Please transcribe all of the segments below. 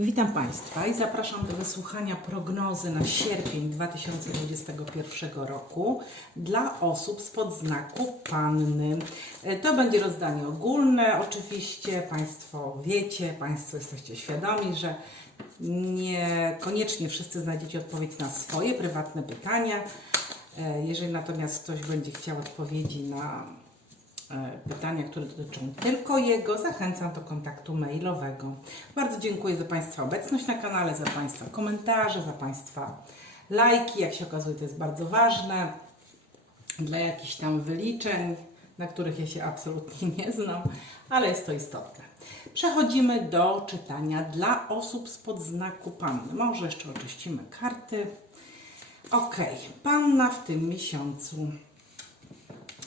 Witam Państwa i zapraszam do wysłuchania prognozy na sierpień 2021 roku dla osób spod znaku Panny. E, To będzie rozdanie ogólne, oczywiście Państwo wiecie, Państwo jesteście świadomi, że niekoniecznie wszyscy znajdziecie odpowiedź na swoje prywatne pytania. E, Jeżeli natomiast ktoś będzie chciał odpowiedzi na pytania, które dotyczą tylko jego, zachęcam do kontaktu mailowego. Bardzo dziękuję za Państwa obecność na kanale, za Państwa komentarze, za Państwa lajki. Jak się okazuje, to jest bardzo ważne dla jakichś tam wyliczeń, na których ja się absolutnie nie znam, ale jest to istotne. Przechodzimy do czytania dla osób spod znaku Panny. Może jeszcze oczyścimy karty. Ok, Panna w tym miesiącu.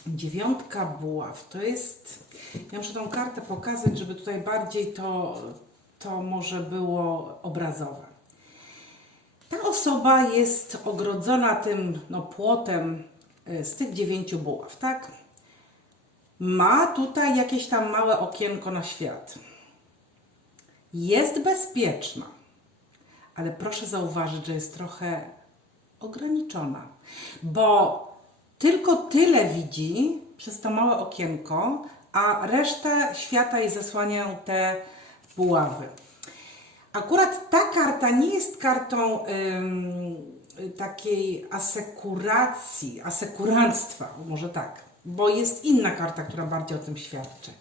Dziewiątka buław to jest. Ja muszę tą kartę pokazać, żeby tutaj bardziej to, to może było obrazowe. Ta osoba jest ogrodzona tym no, płotem y, z tych dziewięciu buław, tak? Ma tutaj jakieś tam małe okienko na świat. Jest bezpieczna, ale proszę zauważyć, że jest trochę ograniczona, bo tylko tyle widzi przez to małe okienko, a resztę świata jej zasłaniają te buławy. Akurat ta karta nie jest kartą ym, takiej asekuracji, asekuranstwa, może tak, bo jest inna karta, która bardziej o tym świadczy.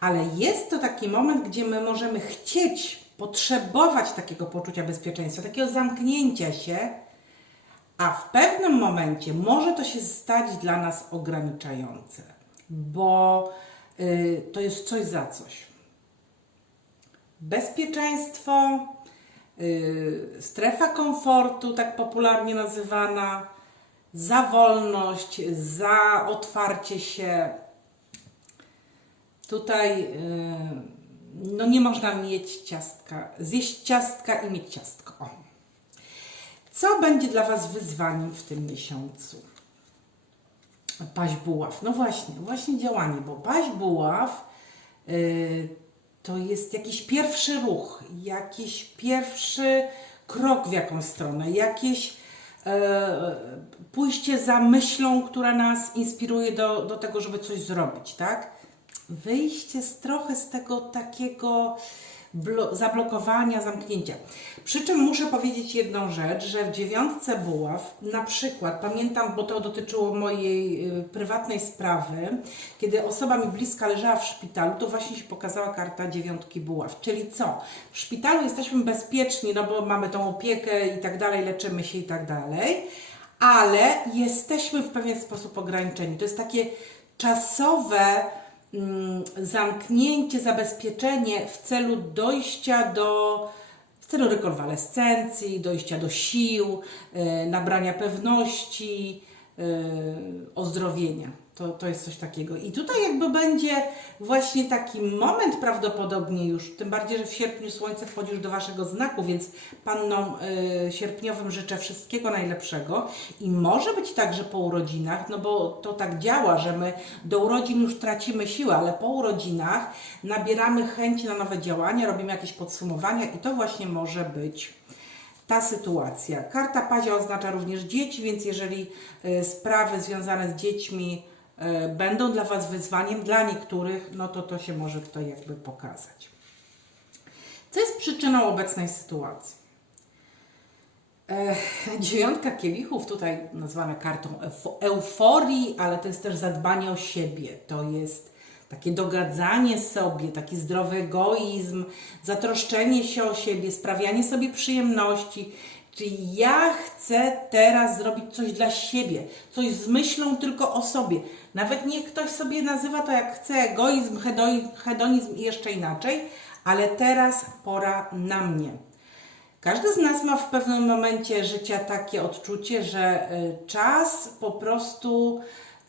Ale jest to taki moment, gdzie my możemy chcieć, potrzebować takiego poczucia bezpieczeństwa, takiego zamknięcia się, a w pewnym momencie może to się stać dla nas ograniczające, bo y, to jest coś za coś. Bezpieczeństwo, y, strefa komfortu, tak popularnie nazywana, za wolność, za otwarcie się. Tutaj y, no nie można mieć ciastka, zjeść ciastka i mieć ciastko. O. Co będzie dla Was wyzwaniem w tym miesiącu? Paź buław. No właśnie, właśnie działanie, bo paź buław y, to jest jakiś pierwszy ruch, jakiś pierwszy krok w jakąś stronę, jakieś e, pójście za myślą, która nas inspiruje do, do tego, żeby coś zrobić, tak? Wyjście z trochę z tego takiego zablokowania, zamknięcia. Przy czym muszę powiedzieć jedną rzecz, że w dziewiątce buław, na przykład, pamiętam, bo to dotyczyło mojej y, prywatnej sprawy, kiedy osoba mi bliska leżała w szpitalu, to właśnie się pokazała karta dziewiątki buław. Czyli co? W szpitalu jesteśmy bezpieczni, no bo mamy tą opiekę i tak dalej, leczymy się i tak dalej, ale jesteśmy w pewien sposób ograniczeni. To jest takie czasowe zamknięcie, zabezpieczenie w celu dojścia do w celu rekonwalescencji, dojścia do sił, e, nabrania pewności, e, ozdrowienia. To, to jest coś takiego. I tutaj jakby będzie właśnie taki moment prawdopodobnie już, tym bardziej, że w sierpniu Słońce wchodzi już do Waszego znaku, więc Pannom e, sierpniowym życzę wszystkiego najlepszego. I może być tak, że po urodzinach, no bo to tak działa, że my do urodzin już tracimy siłę, ale po urodzinach nabieramy chęci na nowe działania, robimy jakieś podsumowania i to właśnie może być ta sytuacja. Karta Pazia oznacza również dzieci, więc jeżeli e, sprawy związane z dziećmi będą dla Was wyzwaniem, dla niektórych, no to to się może tutaj jakby pokazać. Co jest przyczyną obecnej sytuacji? E, Dziewiątka kielichów, tutaj nazwana kartą eufo- euforii, ale to jest też zadbanie o siebie. To jest takie dogadzanie sobie, taki zdrowy egoizm, zatroszczenie się o siebie, sprawianie sobie przyjemności. Czyli ja chcę teraz zrobić coś dla siebie, coś z myślą tylko o sobie. Nawet niech ktoś sobie nazywa to jak chce, egoizm, hedonizm i jeszcze inaczej, ale teraz pora na mnie. Każdy z nas ma w pewnym momencie życia takie odczucie, że y, czas po prostu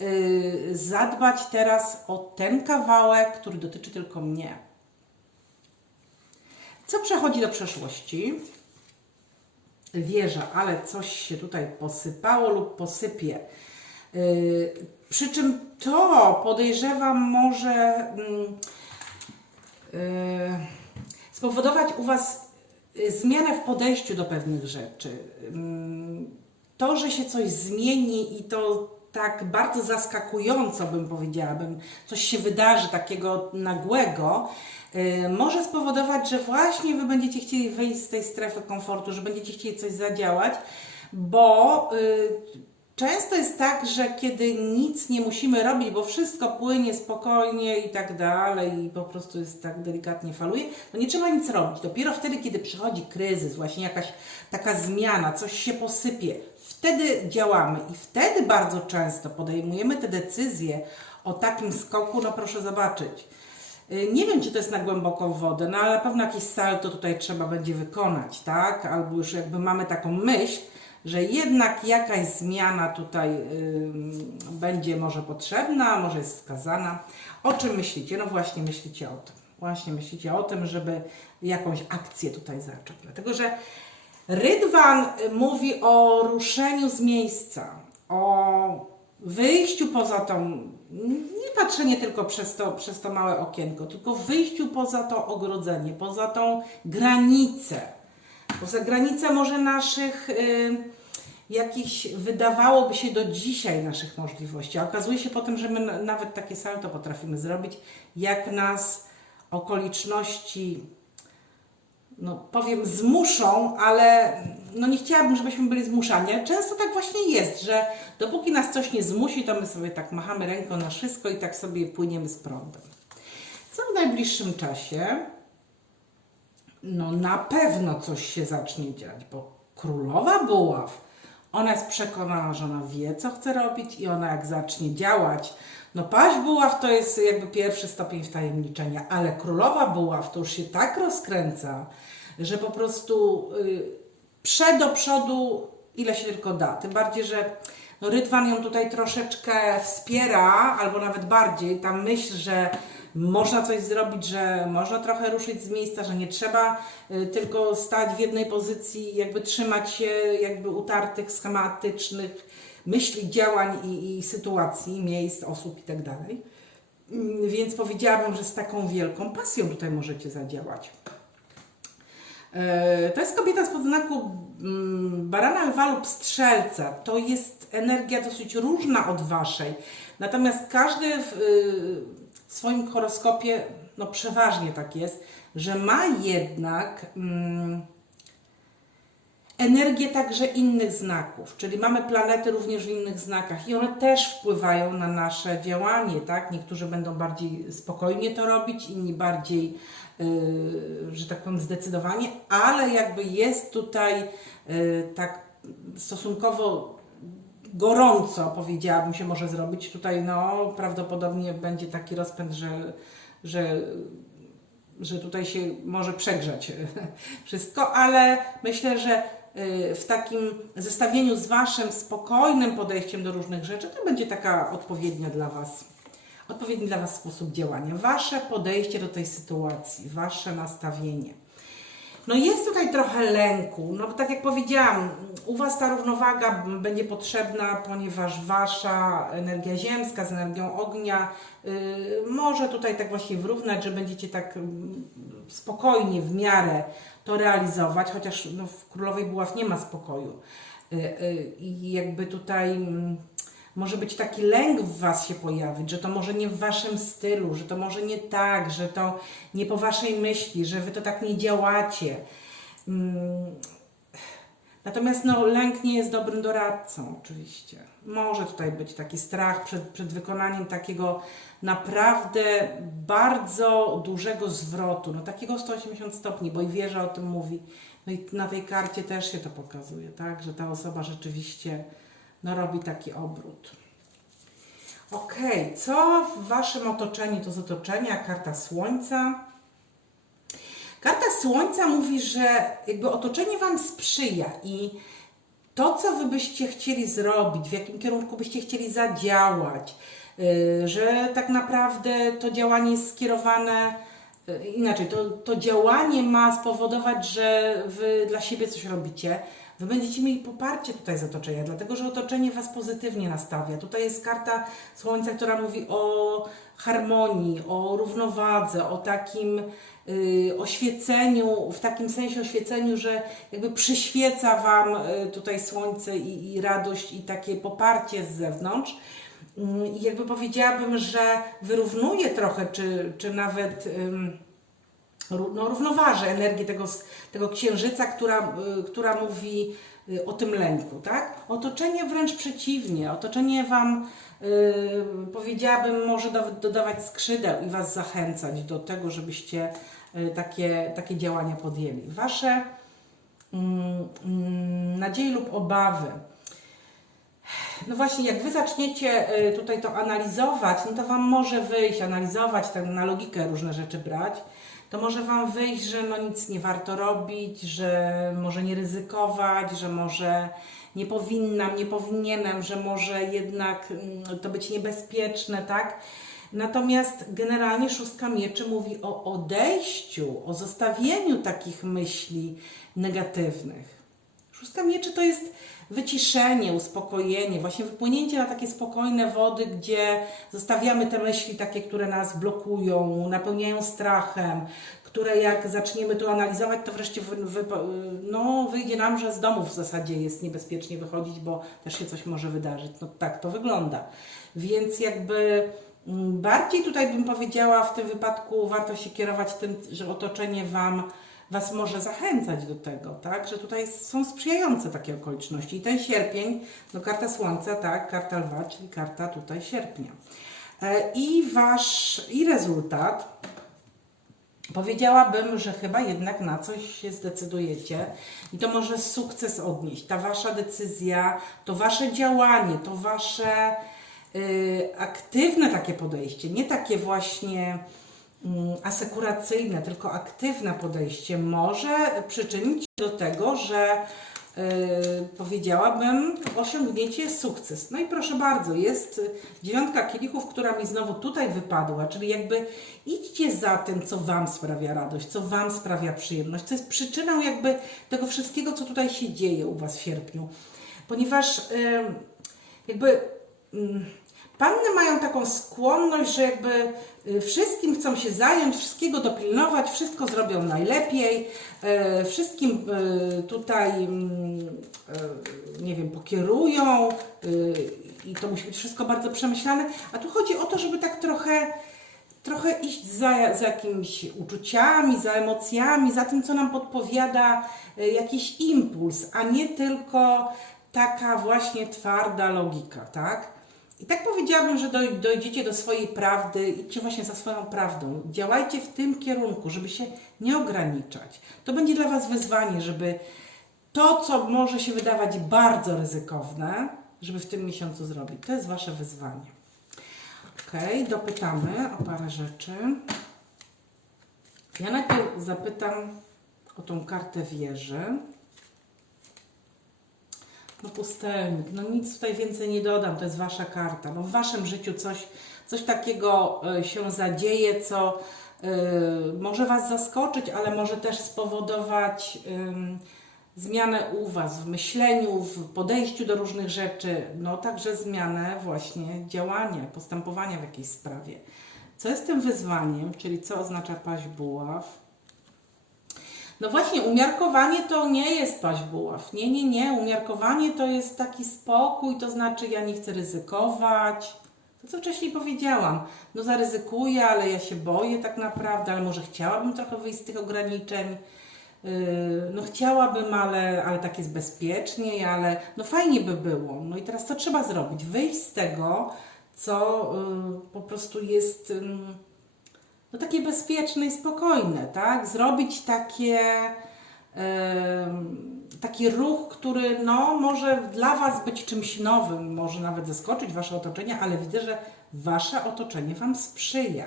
y, zadbać teraz o ten kawałek, który dotyczy tylko mnie. Co przechodzi do przeszłości? Wieża, ale coś się tutaj posypało lub posypie. Y, Przy czym to podejrzewam może mm, y, spowodować u Was zmianę w podejściu do pewnych rzeczy. Ym, To, że się coś zmieni i to tak bardzo zaskakująco bym powiedziała, bym, coś się wydarzy takiego nagłego, y, może spowodować, że właśnie Wy będziecie chcieli wyjść z tej strefy komfortu, że będziecie chcieli coś zadziałać, bo y, często jest tak, że kiedy nic nie musimy robić, bo wszystko płynie spokojnie i tak dalej i po prostu jest tak delikatnie faluje, to nie trzeba nic robić. Dopiero wtedy, kiedy przychodzi kryzys, właśnie jakaś taka zmiana, coś się posypie, wtedy działamy i wtedy bardzo często podejmujemy te decyzje o takim skoku, no proszę zobaczyć. Y, Nie wiem, czy to jest na głęboką wodę, no ale na pewno jakieś salto tutaj trzeba będzie wykonać, tak? Albo już jakby mamy taką myśl, że jednak jakaś zmiana tutaj ym, będzie może potrzebna, może jest wskazana. O czym myślicie? No właśnie myślicie o tym. Właśnie myślicie o tym, żeby jakąś akcję tutaj zacząć. Dlatego, że Rydwan y, mówi o ruszeniu z miejsca, o wyjściu poza tą, nie patrzenie tylko przez to, przez to małe okienko, tylko wyjściu poza to ogrodzenie, poza tą granicę, poza granicę może naszych y, jakichś, wydawałoby się do dzisiaj naszych możliwości, a okazuje się potem, że my na- nawet takie salto potrafimy zrobić, jak nas okoliczności no powiem, zmuszą, ale no nie chciałabym, żebyśmy byli zmuszani. Ale często tak właśnie jest, że dopóki nas coś nie zmusi, to my sobie tak machamy ręką na wszystko i tak sobie płyniemy z prądem. Co w najbliższym czasie? No na pewno coś się zacznie dziać, bo królowa buław, ona jest przekonana, że ona wie, co chce robić i ona jak zacznie działać, no paść buław to jest jakby pierwszy stopień wtajemniczenia, ale królowa buław to już się tak rozkręca, że po prostu y, prze do przodu ile się tylko da. Tym bardziej, że no, Rydwan ją tutaj troszeczkę wspiera, albo nawet bardziej. Ta myśl, że można coś zrobić, że można trochę ruszyć z miejsca, że nie trzeba y, tylko stać w jednej pozycji, jakby trzymać się jakby utartych, schematycznych myśli, działań i, i sytuacji, miejsc, osób i tak dalej. Mm, Więc powiedziałabym, że z taką wielką pasją tutaj możecie zadziałać. E, To jest kobieta z podznaku mm, barana, lwa lub strzelca. To jest energia dosyć różna od waszej. Natomiast każdy w y, swoim horoskopie, no przeważnie tak jest, że ma jednak mm, energię także innych znaków, czyli mamy planety również w innych znakach i one też wpływają na nasze działanie, tak? Niektórzy będą bardziej spokojnie to robić, inni bardziej, yy, że tak powiem, zdecydowanie, ale jakby jest tutaj yy, tak stosunkowo gorąco, powiedziałabym się może zrobić. Tutaj no prawdopodobnie będzie taki rozpęd, że, że że tutaj się może przegrzać wszystko, ale myślę, że y, w takim zestawieniu z Waszym spokojnym podejściem do różnych rzeczy, to będzie taka odpowiednia dla Was, odpowiedni dla Was sposób działania. Wasze podejście do tej sytuacji, Wasze nastawienie. No jest tutaj trochę lęku, no bo tak jak powiedziałam, u Was ta równowaga będzie potrzebna, ponieważ Wasza energia ziemska z energią ognia y, może tutaj tak właśnie wyrównać, że będziecie tak mm, spokojnie w miarę to realizować, chociaż no, w Królowej Buław nie ma spokoju. Y, y, I jakby tutaj mm, może być taki lęk w Was się pojawić, że to może nie w Waszym stylu, że to może nie tak, że to nie po Waszej myśli, że Wy to tak nie działacie. Mm, Natomiast no, lęk nie jest dobrym doradcą, oczywiście. Może tutaj być taki strach przed, przed wykonaniem takiego naprawdę bardzo dużego zwrotu, no takiego 180 stopni, bo i wieża o tym mówi. No i na tej karcie też się to pokazuje, tak, że ta osoba rzeczywiście no, robi taki obrót. Okej, co w Waszym otoczeniu to z otoczenia? Karta Słońca. Karta Słońca mówi, że jakby otoczenie Wam sprzyja i to, co Wy byście chcieli zrobić, w jakim kierunku byście chcieli zadziałać, yy, że tak naprawdę to działanie jest skierowane y, inaczej, to, to działanie ma spowodować, że wy dla siebie coś robicie. Wy będziecie mieli poparcie tutaj z otoczenia, dlatego że otoczenie Was pozytywnie nastawia. Tutaj jest karta Słońca, która mówi o harmonii, o równowadze, o takim y, oświeceniu, w takim sensie oświeceniu, że jakby przyświeca Wam y, tutaj Słońce i, i radość i takie poparcie z zewnątrz. Mm, jakby powiedziałabym, że wyrównuje trochę, czy, czy nawet no, równoważy energię tego, tego księżyca, która, y, która mówi y, o tym lęku, tak? Otoczenie wręcz przeciwnie. Otoczenie Wam, y, powiedziałabym, może do, dodawać skrzydeł i Was zachęcać do tego, żebyście takie, takie działania podjęli. Wasze mm, nadzieje lub obawy. No właśnie, jak Wy zaczniecie y, tutaj to analizować, no to Wam może wyjść, analizować, tak na logikę różne rzeczy brać, to może Wam wyjść, że no nic nie warto robić, że może nie ryzykować, że może nie powinnam, nie powinienem, że może jednak mm, to być niebezpieczne, tak? Natomiast generalnie szóstka mieczy mówi o odejściu, o zostawieniu takich myśli negatywnych. Szóstka mieczy to jest wyciszenie, uspokojenie, właśnie wypłynięcie na takie spokojne wody, gdzie zostawiamy te myśli takie, które nas blokują, napełniają strachem, które jak zaczniemy to analizować, to wreszcie wy, wy, no, wyjdzie nam, że z domu w zasadzie jest niebezpiecznie wychodzić, bo też się coś może wydarzyć. No tak to wygląda. Więc jakby mm, bardziej tutaj bym powiedziała w tym wypadku warto się kierować tym, że otoczenie Wam Was może zachęcać do tego, tak? Że tutaj są sprzyjające takie okoliczności. I ten sierpień, no karta Słońca, tak, karta Lwa, czyli karta tutaj sierpnia. E, I Wasz, i rezultat, powiedziałabym, że chyba jednak na coś się zdecydujecie i to może sukces odnieść. Ta Wasza decyzja, to Wasze działanie, to Wasze y, aktywne takie podejście, nie takie właśnie asekuracyjne, tylko aktywne podejście może przyczynić się do tego, że yy, powiedziałabym osiągniecie sukces. No i proszę bardzo, jest dziewiątka kielichów, która mi znowu tutaj wypadła, czyli jakby idźcie za tym, co Wam sprawia radość, co Wam sprawia przyjemność, co jest przyczyną jakby tego wszystkiego, co tutaj się dzieje u Was w sierpniu. Ponieważ yy, jakby... mm, Panny mają taką skłonność, że jakby y, wszystkim chcą się zająć, wszystkiego dopilnować, wszystko zrobią najlepiej, e, wszystkim e, tutaj, mm, e, nie wiem, pokierują y, i to musi być wszystko bardzo przemyślane. A tu chodzi o to, żeby tak trochę, trochę iść za, za jakimiś uczuciami, za emocjami, za tym, co nam podpowiada jakiś impuls, a nie tylko taka właśnie twarda logika, tak? I tak powiedziałabym, że doj- dojdziecie do swojej prawdy, idźcie właśnie za swoją prawdą. Działajcie w tym kierunku, żeby się nie ograniczać. To będzie dla Was wyzwanie, żeby to, co może się wydawać bardzo ryzykowne, żeby w tym miesiącu zrobić. To jest Wasze wyzwanie. Ok, dopytamy o parę rzeczy. Ja najpierw zapytam o tą kartę wieży. No pustelnik, no nic tutaj więcej nie dodam, to jest Wasza karta. No w Waszym życiu coś, coś takiego e, się zadzieje, co e, może Was zaskoczyć, ale może też spowodować ym, zmianę u Was w myśleniu, w podejściu do różnych rzeczy, no także zmianę właśnie działania, postępowania w jakiejś sprawie. Co jest tym wyzwaniem, czyli co oznacza paść buław? No właśnie, umiarkowanie to nie jest paść buław. Nie, nie, nie. Umiarkowanie to jest taki spokój, to znaczy ja nie chcę ryzykować. To, co wcześniej powiedziałam. No zaryzykuję, ale ja się boję tak naprawdę, ale może chciałabym trochę wyjść z tych ograniczeń. Yy, No chciałabym, ale, ale tak jest bezpieczniej, ale no fajnie by było. No i teraz co trzeba zrobić? Wyjść z tego, co yy, po prostu jest... no takie bezpieczne i spokojne, tak? Zrobić takie, em, taki ruch, który no, może dla Was być czymś nowym, może nawet zaskoczyć Wasze otoczenie, ale widzę, że Wasze otoczenie Wam sprzyja.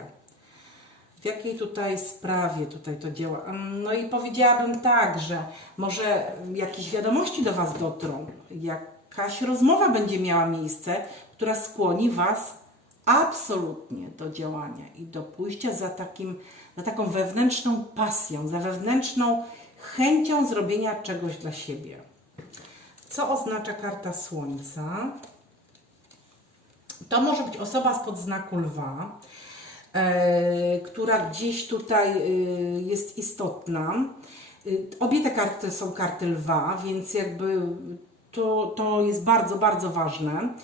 W jakiej tutaj sprawie tutaj to działa? Mm, No i powiedziałabym tak, że może jakieś wiadomości do Was dotrą, jakaś rozmowa będzie miała miejsce, która skłoni Was absolutnie do działania i do pójścia za takim za taką wewnętrzną pasją, za wewnętrzną chęcią zrobienia czegoś dla siebie. Co oznacza karta Słońca? To może być osoba spod znaku lwa, e, która gdzieś tutaj e, jest istotna. E, obie te karty są karty lwa, więc jakby to, to jest bardzo, bardzo ważne.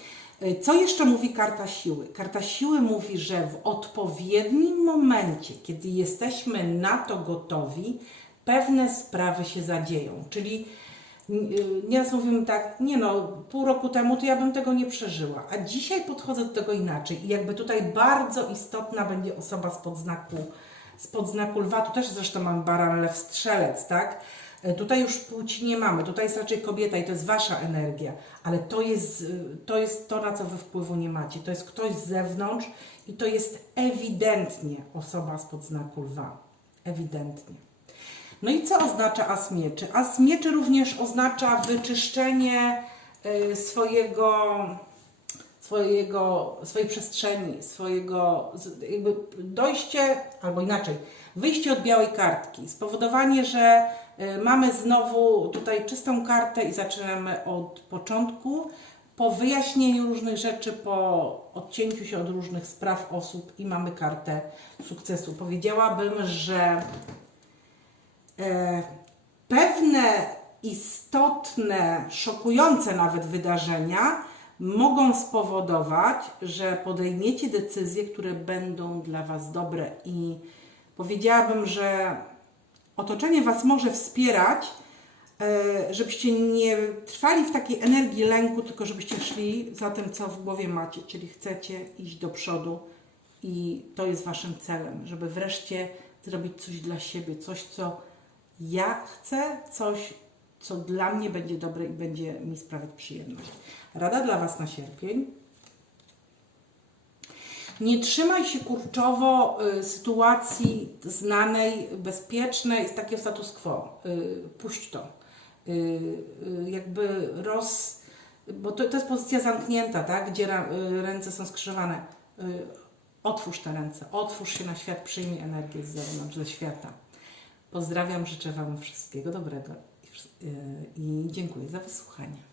E, Co jeszcze mówi karta siły? Karta siły mówi, że w odpowiednim momencie, kiedy jesteśmy na to gotowi, pewne sprawy się zadzieją. Czyli y, nieraz mówimy tak, nie no, pół roku temu to ja bym tego nie przeżyła, a dzisiaj podchodzę do tego inaczej i jakby tutaj bardzo istotna będzie osoba spod znaku, spod znaku lwa, tu też zresztą mam baran lew strzelec, tak? E, Tutaj już płci nie mamy, tutaj jest raczej kobieta i to jest wasza energia, ale to jest, y, to jest to, na co wy wpływu nie macie. To jest ktoś z zewnątrz i to jest ewidentnie osoba spod znaku lwa. Ewidentnie. No i co oznacza as mieczy? As mieczy również oznacza wyczyszczenie y, swojego, swojego, swojej przestrzeni, swojego jakby dojście, albo inaczej, wyjście od białej kartki, spowodowanie, że mamy znowu tutaj czystą kartę i zaczynamy od początku, po wyjaśnieniu różnych rzeczy, po odcięciu się od różnych spraw osób i mamy kartę sukcesu. Powiedziałabym, że e, pewne istotne, szokujące nawet wydarzenia mogą spowodować, że podejmiecie decyzje, które będą dla Was dobre i powiedziałabym, że otoczenie Was może wspierać, e, żebyście nie trwali w takiej energii lęku, tylko żebyście szli za tym, co w głowie macie, czyli chcecie iść do przodu i to jest Waszym celem, żeby wreszcie zrobić coś dla siebie, coś, co ja chcę, coś, co dla mnie będzie dobre i będzie mi sprawiać przyjemność. Rada dla Was na sierpień. Nie trzymaj się kurczowo y, sytuacji znanej, bezpiecznej, z takiego status quo. Y, puść to. Y, jakby roz... Bo to, to jest pozycja zamknięta, tak? gdzie ręce są skrzyżowane. Otwórz te ręce, otwórz się na świat, przyjmij energię z zewnątrz, ze świata. Pozdrawiam, życzę Wam wszystkiego dobrego i dziękuję za wysłuchanie.